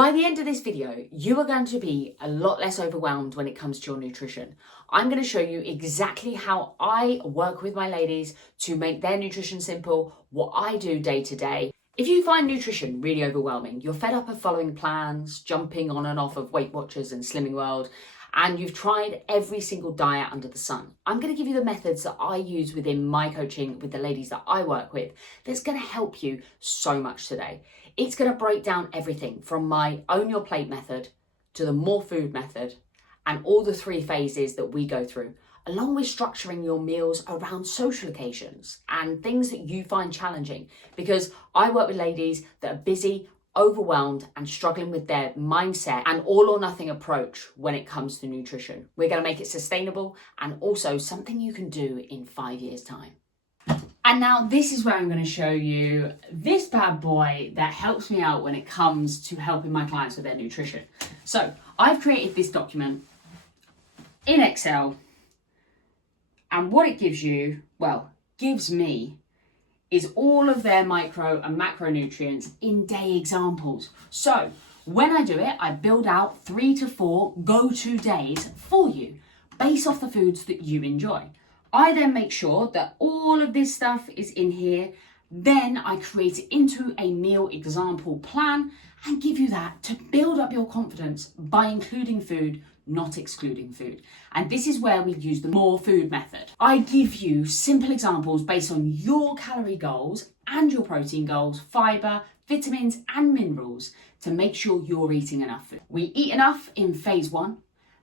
By the end of this video, you are going to be a lot less overwhelmed when it comes to your nutrition. I'm going to show you exactly how I work with my ladies to make their nutrition simple, what I do day to day. If you find nutrition really overwhelming, you're fed up of following plans, jumping on and off of Weight Watchers and Slimming World, and you've tried every single diet under the sun, I'm going to give you the methods that I use within my coaching with the ladies that I work with that's going to help you so much today. It's going to break down everything from my Own Your Plate method to the More Food method and all the 3 phases that we go through, along with structuring your meals around social occasions and things that you find challenging, because I work with ladies that are busy, overwhelmed and struggling with their mindset and all or nothing approach when it comes to nutrition. We're going to make it sustainable and also something you can do in 5 years' time. And now this is where I'm going to show you this bad boy that helps me out when it comes to helping my clients with their nutrition. So I've created this document in Excel, and what it gives you, well, gives me, is all of their micro and macronutrients in day examples. So when I do it, I build out 3 to 4 go-to days for you based off the foods that you enjoy. I then make sure that all of this stuff is in here. Then I create it into a meal example plan and give you that to build up your confidence by including food, not excluding food. And this is where we use the More Food method. I give you simple examples based on your calorie goals and your protein goals, fiber, vitamins and minerals to make sure you're eating enough food. We eat enough in phase 1.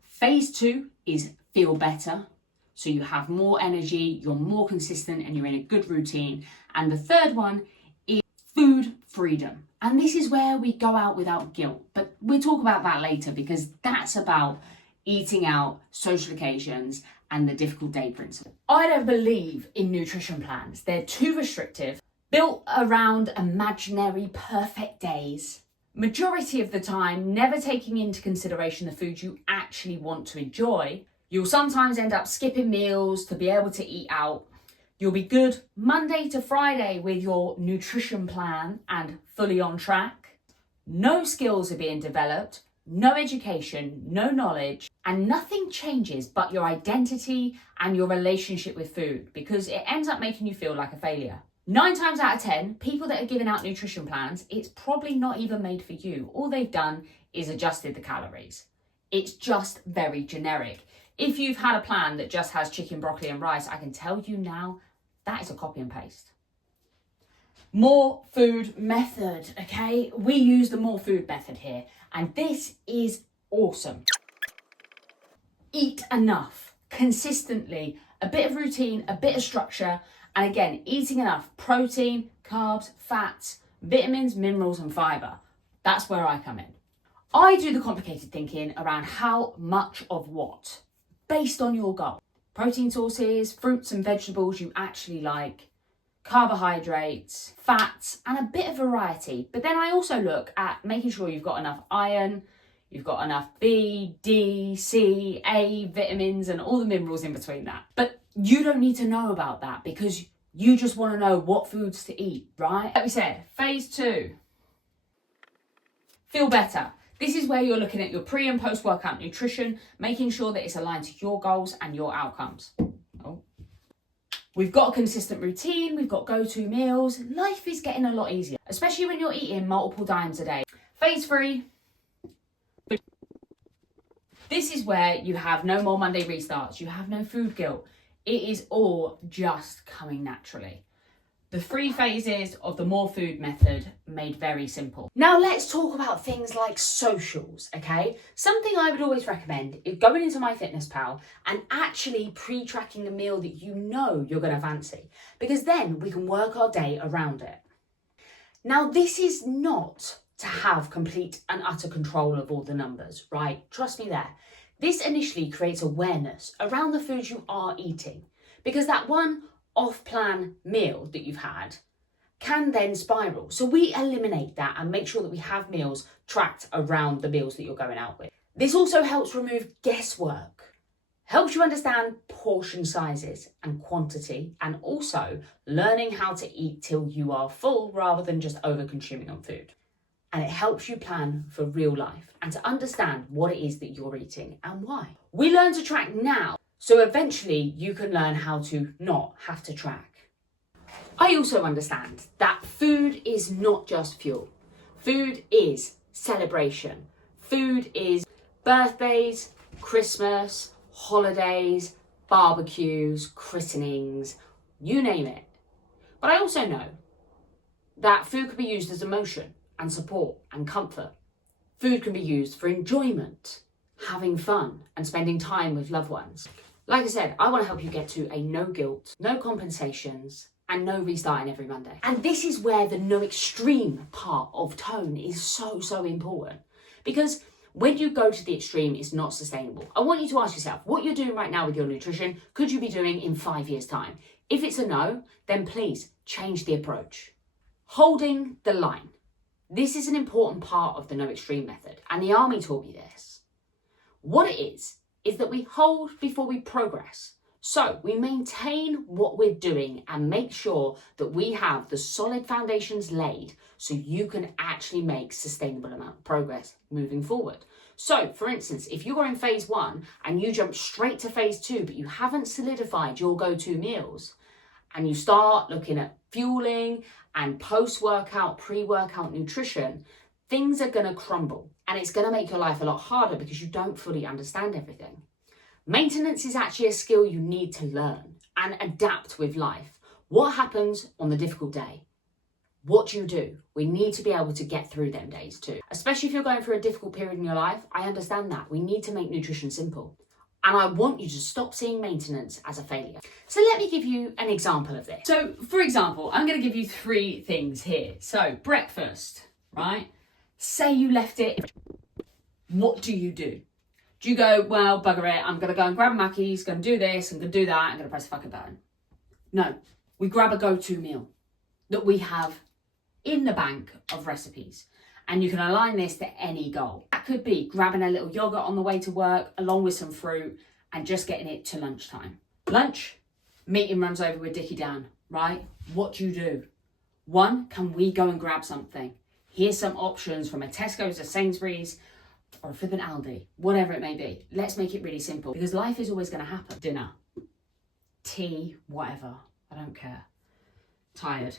Phase 2 is feel better. So you have more energy, you're more consistent and you're in a good routine. And the third one is food freedom. And this is where we go out without guilt. But we'll talk about that later because that's about eating out, social occasions, and the difficult day principle. I don't believe in nutrition plans. They're too restrictive, built around imaginary perfect days. Majority of the time, never taking into consideration the food you actually want to enjoy. You'll sometimes end up skipping meals to be able to eat out. You'll be good Monday to Friday with your nutrition plan and fully on track. No skills are being developed, no education, no knowledge, and nothing changes but your identity and your relationship with food because it ends up making you feel like a failure. 9 times out of 10, people that are giving out nutrition plans, it's probably not even made for you. All they've done is adjusted the calories. It's just very generic. If you've had a plan that just has chicken, broccoli and rice, I can tell you now, that is a copy and paste. More Food method, okay? We use the More Food method here, and this is awesome. Eat enough, consistently, a bit of routine, a bit of structure, and again, eating enough protein, carbs, fats, vitamins, minerals and fiber. That's where I come in. I do the complicated thinking around how much of what, based on your goal. Protein sources, fruits and vegetables you actually like, carbohydrates, fats, and a bit of variety. But then I also look at making sure you've got enough iron, you've got enough B, D, C, A, vitamins, and all the minerals in between that. But you don't need to know about that because you just want to know what foods to eat, right? Like we said, phase 2, feel better. This is where you're looking at your pre and post workout nutrition, making sure that it's aligned to your goals and your outcomes. Oh. We've got a consistent routine, we've got go-to meals. Life is getting a lot easier, especially when you're eating multiple times a day. Phase 3. This is where you have no more Monday restarts, you have no food guilt. It is all just coming naturally. The 3 phases of the More Food method made very simple. Now let's talk about things like socials, okay? Something I would always recommend is going into MyFitnessPal and actually pre-tracking the meal that you know you're going to fancy, because then we can work our day around it. Now this is not to have complete and utter control of all the numbers, right? Trust me there. This initially creates awareness around the foods you are eating, because that one off-plan meal that you've had can then spiral. So we eliminate that and make sure that we have meals tracked around the meals that you're going out with. This also helps remove guesswork, helps you understand portion sizes and quantity, and also learning how to eat till you are full rather than just over consuming on food. and it helps you plan for real life and to understand what it is that you're eating and why. We learn to track now, so eventually you can learn how to not have to track. I also understand that food is not just fuel. Food is celebration. Food is birthdays, Christmas, holidays, barbecues, christenings, you name it. But I also know that food can be used as emotion and support and comfort. Food can be used for enjoyment, having fun and spending time with loved ones. Like I said, I want to help you get to a no guilt, no compensations, and no restarting every Monday. And this is where the no extreme part of tone is so important. Because when you go to the extreme, it's not sustainable. I want you to ask yourself, what you're doing right now with your nutrition, could you be doing in 5 years' time? If it's a no, then please change the approach. Holding the line. This is an important part of the no extreme method, and the army taught me this. What it is that we hold before we progress. So we maintain what we're doing and make sure that we have the solid foundations laid so you can actually make sustainable amount of progress moving forward. So for instance, if you're in phase 1 and you jump straight to phase 2, but you haven't solidified your go-to meals, and you start looking at fueling and post-workout, pre-workout nutrition, things are going to crumble and it's going to make your life a lot harder because you don't fully understand everything. Maintenance is actually a skill you need to learn and adapt with life. What happens on the difficult day? What do you do? We need to be able to get through them days too. Especially if you're going through a difficult period in your life, I understand that. We need to make nutrition simple. And I want you to stop seeing maintenance as a failure. So let me give you an example of this. So for example, I'm going to give you 3 things here. So breakfast, right? Say you left it. What do you do? Do you go, well, bugger it, I'm going to go and grab a Mackey's, going to do this, I'm going to do that, I'm going to press the fucking button. No, we grab a go-to meal that we have in the bank of recipes. And you can align this to any goal. That could be grabbing a little yogurt on the way to work, along with some fruit, and just getting it to lunchtime. Lunch, meeting runs over with Dickie Dan, right? What do you do? 1, can we go and grab something? Here's some options from a Tesco's, a Sainsbury's, or a flippin' Aldi, whatever it may be. Let's make it really simple because life is always going to happen. Dinner, tea, whatever. I don't care. Tired.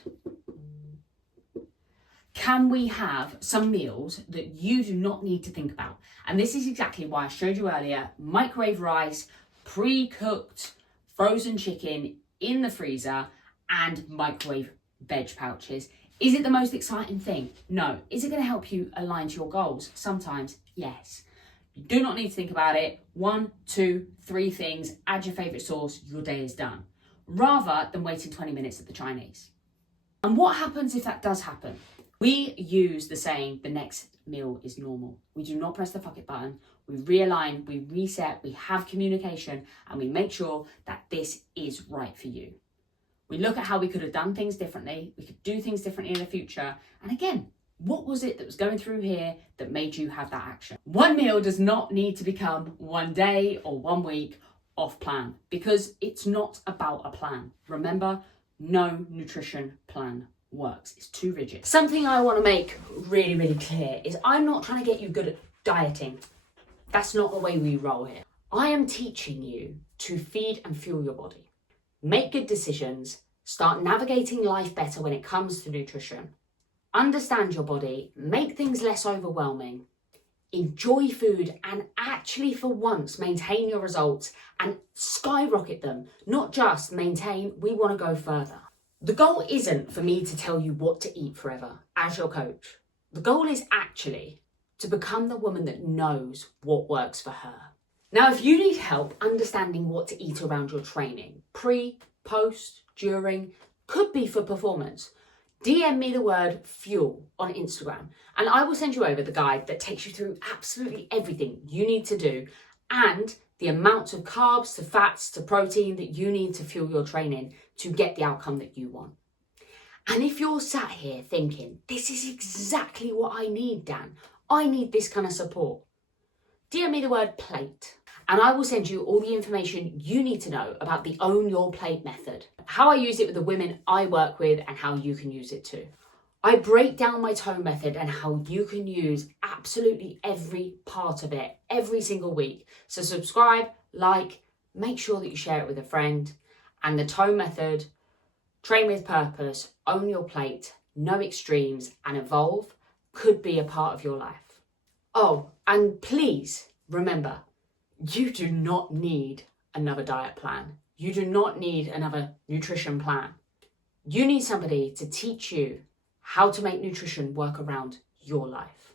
Can we have some meals that you do not need to think about? And this is exactly why I showed you earlier, microwave rice, pre-cooked frozen chicken in the freezer, and microwave veg pouches. Is it the most exciting thing? No. Is it going to help you align to your goals? Sometimes, yes. You do not need to think about it. 1, 2, 3 things, add your favourite sauce, your day is done. Rather than waiting 20 minutes at the Chinese. And what happens if that does happen? We use the saying, the next meal is normal. We do not press the fuck it button. We realign, we reset, we have communication, and we make sure that this is right for you. We look at how we could have done things differently. We could do things differently in the future. And again, what was it that was going through here that made you have that action? 1 meal does not need to become 1 day or 1 week off plan because it's not about a plan. Remember, no nutrition plan works. It's too rigid. Something I want to make really clear is I'm not trying to get you good at dieting. That's not the way we roll here. I am teaching you to feed and fuel your body. Make good decisions, start navigating life better when it comes to nutrition, understand your body, make things less overwhelming, enjoy food, and actually for once maintain your results and skyrocket them, not just maintain, we want to go further. The goal isn't for me to tell you what to eat forever as your coach. The goal is actually to become the woman that knows what works for her. Now, if you need help understanding what to eat around your training, pre, post, during, could be for performance, DM me the word fuel on Instagram and I will send you over the guide that takes you through absolutely everything you need to do and the amounts of carbs to fats to protein that you need to fuel your training to get the outcome that you want. And if you're sat here thinking, this is exactly what I need, Dan, I need this kind of support, DM me the word plate and I will send you all the information you need to know about the Own Your Plate method, how I use it with the women I work with and how you can use it too. I break down my tone method and how you can use absolutely every part of it every single week. So subscribe, like, make sure that you share it with a friend. And the tone method, train with purpose, own your plate, no extremes, and evolve could be a part of your life. Oh, and please remember, you do not need another diet plan. You do not need another nutrition plan. You need somebody to teach you how to make nutrition work around your life.